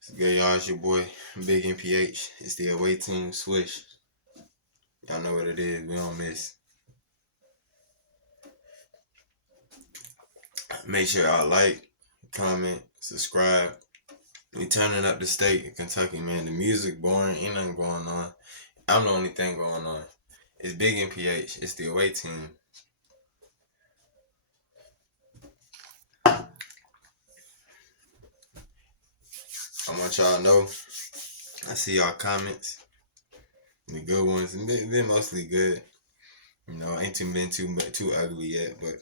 It's good, y'all. It's your boy, Big NPH. It's the away team Swish. Y'all know what it is. We don't miss. Make sure y'all like, comment, subscribe. We turning up the state in Kentucky, man. The music boring. Ain't nothing going on. I'm the only thing going on. It's Big NPH. It's the away team. I want y'all to know. I see y'all comments. The good ones. Been mostly good. Ain't been too ugly yet, but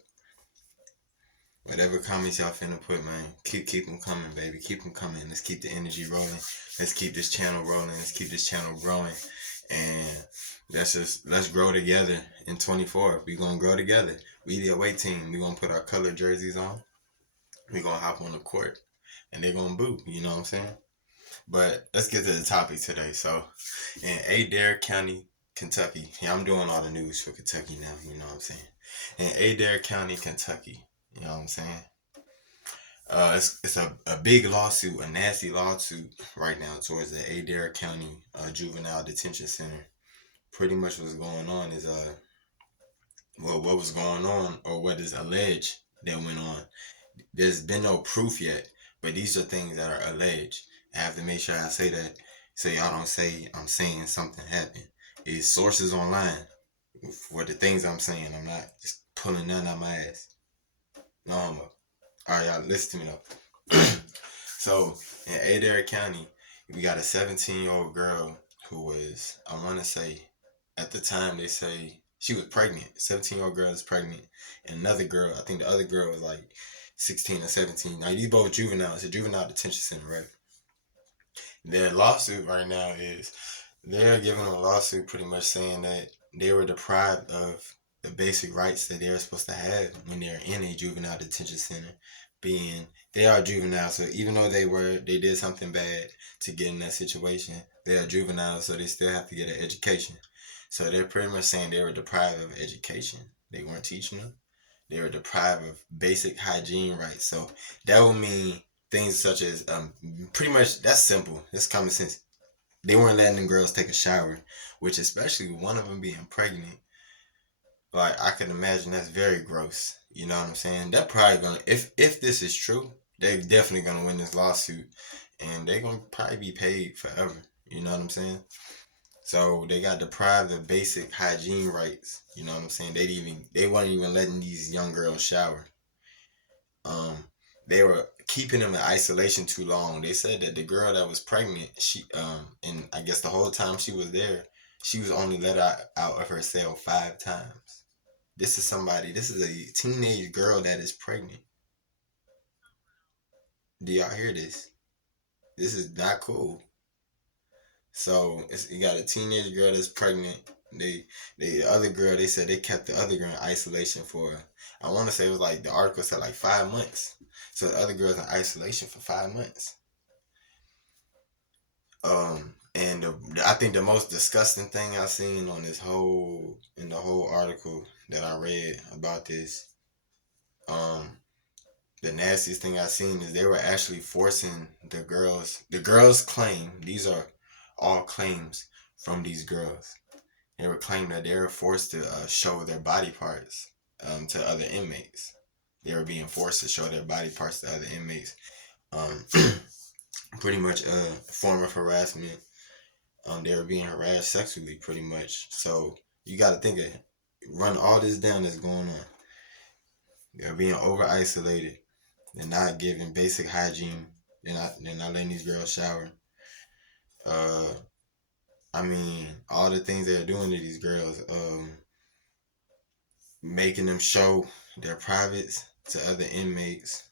whatever comments y'all finna put, man, keep them coming, baby. Keep them coming. Let's keep the energy rolling. Let's keep this channel rolling. Let's keep this channel growing. And let's grow together in 24. We gonna grow together. We the away team. We gonna put our colored jerseys on. We gonna hop on the court, and they gonna boo. You know what I'm saying? But let's get to the topic today. So, in Adair County, Kentucky. Yeah, I'm doing all the news for Kentucky now. You know what I'm saying? In Adair County, Kentucky. You know what I'm saying? It's a big lawsuit, a nasty lawsuit right now towards the Adair County Juvenile Detention Center. Pretty much what's going on is what was going on, or what is alleged that went on. There's been no proof yet, but these are things that are alleged. I have to make sure I say that, so y'all don't say I'm saying something happened. It's sources online for the things I'm saying. I'm not just pulling none out my ass. No homo. All right, y'all, listen to me though. So, in Adair County, we got a 17-year-old girl who was, I want to say, at the time they say she was pregnant. 17-year-old girl is pregnant. And another girl, I think the other girl was like 16 or 17. Now, these both juveniles. It's a juvenile detention center, right? Their lawsuit right now is they're giving a lawsuit pretty much saying that they were deprived of the basic rights that they're supposed to have when they're in a juvenile detention center, being they are juveniles. So even though they did something bad to get in that situation, they are juveniles, so they still have to get an education. So they're pretty much saying they were deprived of education. They weren't teaching them. They were deprived of basic hygiene rights. So that would mean things such as pretty much, that's simple. That's common sense. They weren't letting the girls take a shower, which, especially one of them being pregnant, like, I can imagine that's very gross. You know what I'm saying? They're probably gonna, if this is true, they're definitely gonna win this lawsuit, and they're gonna probably be paid forever. You know what I'm saying? So they got deprived of basic hygiene rights. You know what I'm saying? They weren't even letting these young girls shower. Um, they were keeping them in isolation too long. They said that the girl that was pregnant, and I guess the whole time she was there, she was only let out of her cell 5 times. This is a teenage girl that is pregnant. Do y'all hear this? This is not cool. So you got a teenage girl that's pregnant. The other girl, they said they kept the other girl in isolation for, I want to say it was like, the article said like 5 months. So the other girl's in isolation for 5 months. And I think the most disgusting thing I seen on in the whole article that I read about this, the nastiest thing I seen is they were actually forcing the girls. The girls claim, these are all claims from these girls. They were claiming that they were forced to show their body parts to other inmates. They were being forced to show their body parts to other inmates. Pretty much a form of harassment. They were being harassed sexually, pretty much. So you got to think of, run all this down that's going on. They're being over isolated. They're not giving basic hygiene. They're not letting these girls shower. I mean, all the things they're doing to these girls, making them show their privates to other inmates.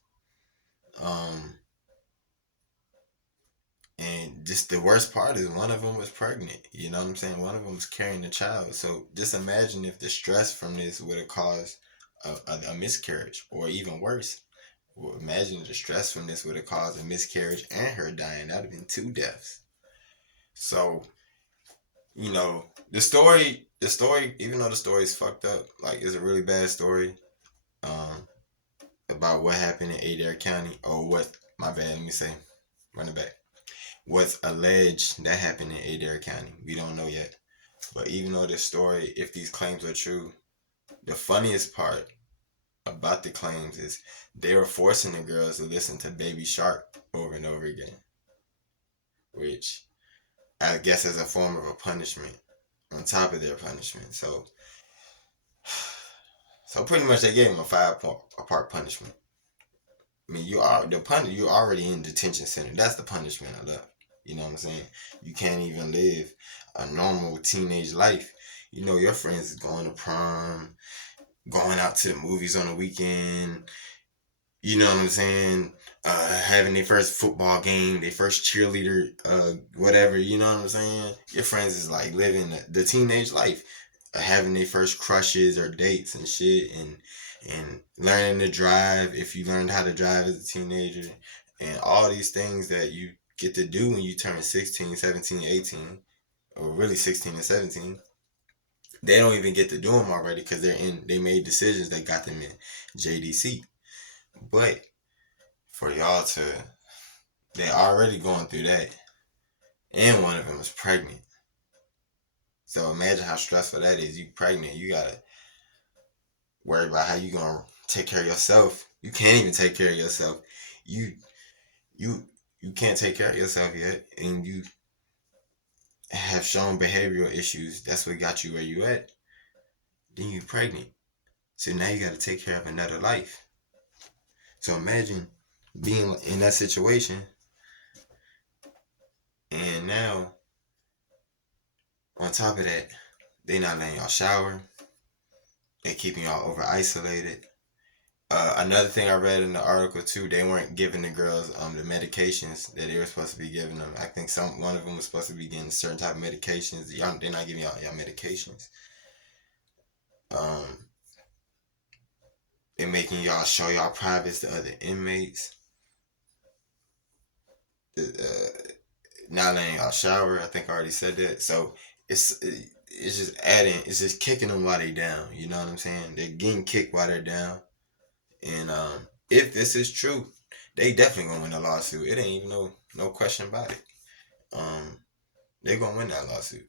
And just the worst part is one of them was pregnant. You know what I'm saying? One of them was carrying a child. So just imagine if the stress from this would have caused a miscarriage, or even worse. Well, imagine the stress from this would have caused a miscarriage and her dying. That would have been 2 deaths. So, the story, even though the story is fucked up, like, it's a really bad story, about what happened in Adair County, or what, my bad, let me say, run it back. what's alleged that happened in Adair County. We don't know yet. But even though this story, if these claims are true, the funniest part about the claims is they were forcing the girls to listen to Baby Shark over and over again, which I guess is a form of a punishment on top of their punishment. So pretty much they gave him a 5-part punishment. I mean, you're already in detention center. That's the punishment I love. You know what I'm saying? You can't even live a normal teenage life. You know, your friends is going to prom, going out to the movies on the weekend. You know what I'm saying? Having their first football game, their first cheerleader, whatever. You know what I'm saying? Your friends is like living the teenage life, having their first crushes or dates and shit, and learning to drive if you learned how to drive as a teenager, and all these things that you get to do when you turn 16, 17, 18, or really 16 and 17. They don't even get to do them already because they made decisions that got them in JDC. But for y'all they already going through that, and one of them is pregnant. So imagine how stressful that is. You pregnant, you gotta worry about how you gonna take care of yourself. You can't even take care of yourself. You you you can't take care of yourself yet, and you have shown behavioral issues. That's what got you where you at. Then you pregnant. So now you gotta take care of another life. So imagine being in that situation, and now on top of that, they not letting y'all shower. They keeping y'all over isolated. Another thing I read in the article too, they weren't giving the girls the medications that they were supposed to be giving them. I think one of them was supposed to be getting certain type of medications. They're not giving y'all medications. They're making y'all show y'all privates to other inmates. Not letting y'all shower. I think I already said that. So it's it's just kicking them while they down. You know what I'm saying? They're getting kicked while they're down. And if this is true, they definitely gonna win the lawsuit. It ain't even no question about it. They're gonna win that lawsuit.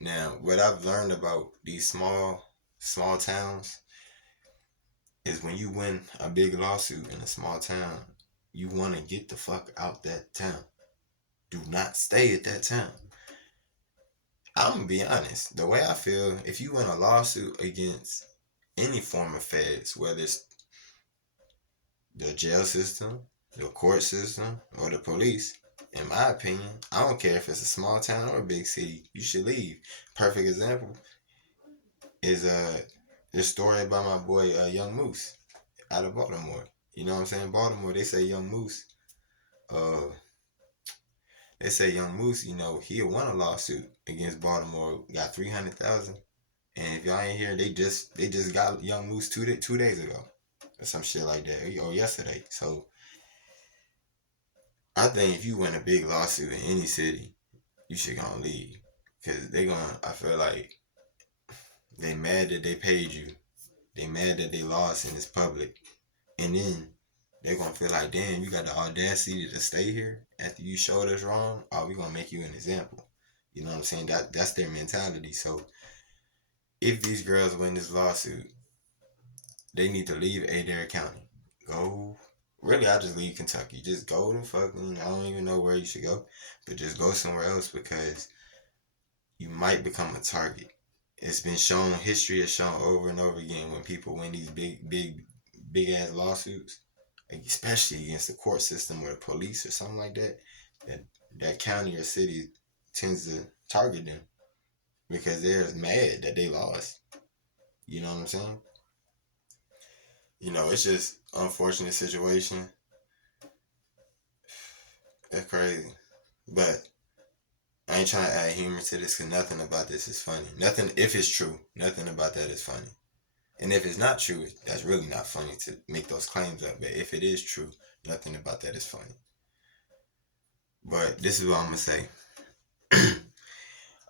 Now, what I've learned about these small towns is when you win a big lawsuit in a small town, you want to get the fuck out that town. Do not stay at that town. I'm gonna be honest. The way I feel, if you win a lawsuit against any form of feds, whether it's the jail system, the court system, or the police, in my opinion, I don't care if it's a small town or a big city, you should leave. Perfect example is this story about my boy Young Moose out of Baltimore. You know what I'm saying? Baltimore, they say Young Moose. They say Young Moose, you know, he won a lawsuit against Baltimore, got 300,000. And if y'all ain't here, they just got Young Moose two days ago, or some shit like that, or yesterday. So I think if you win a big lawsuit in any city, you should go and leave, cause I feel like they mad that they paid you, they mad that they lost and it's public, and then they're gonna feel like, damn, you got the audacity to stay here after you showed us wrong. Oh, we gonna make you an example. You know what I'm saying? That's their mentality. So if these girls win this lawsuit, they need to leave Adair County. Go. Really, I just leave Kentucky. Just go to fucking. I don't even know where you should go, but just go somewhere else because you might become a target. It's been shown. History has shown over and over again when people win these big ass lawsuits, especially against the court system or the police or something like that, that county or city tends to target them because they're mad that they lost. You know what I'm saying? You know, it's just unfortunate situation. That's crazy. But I ain't trying to add humor to this because nothing about this is funny. Nothing, if it's true, nothing about that is funny. And if it's not true, that's really not funny to make those claims up. But if it is true, nothing about that is funny. But this is what I'm going to say.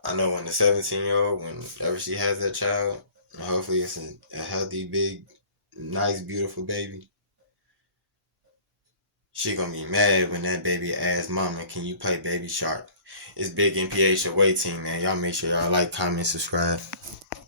I know when the 17-year-old, whenever she has that child, hopefully it's a healthy, big, nice, beautiful baby. She gonna be mad when that baby asks mama, can you play Baby Shark? It's Big NPH away team, man. Y'all make sure y'all like, comment, subscribe.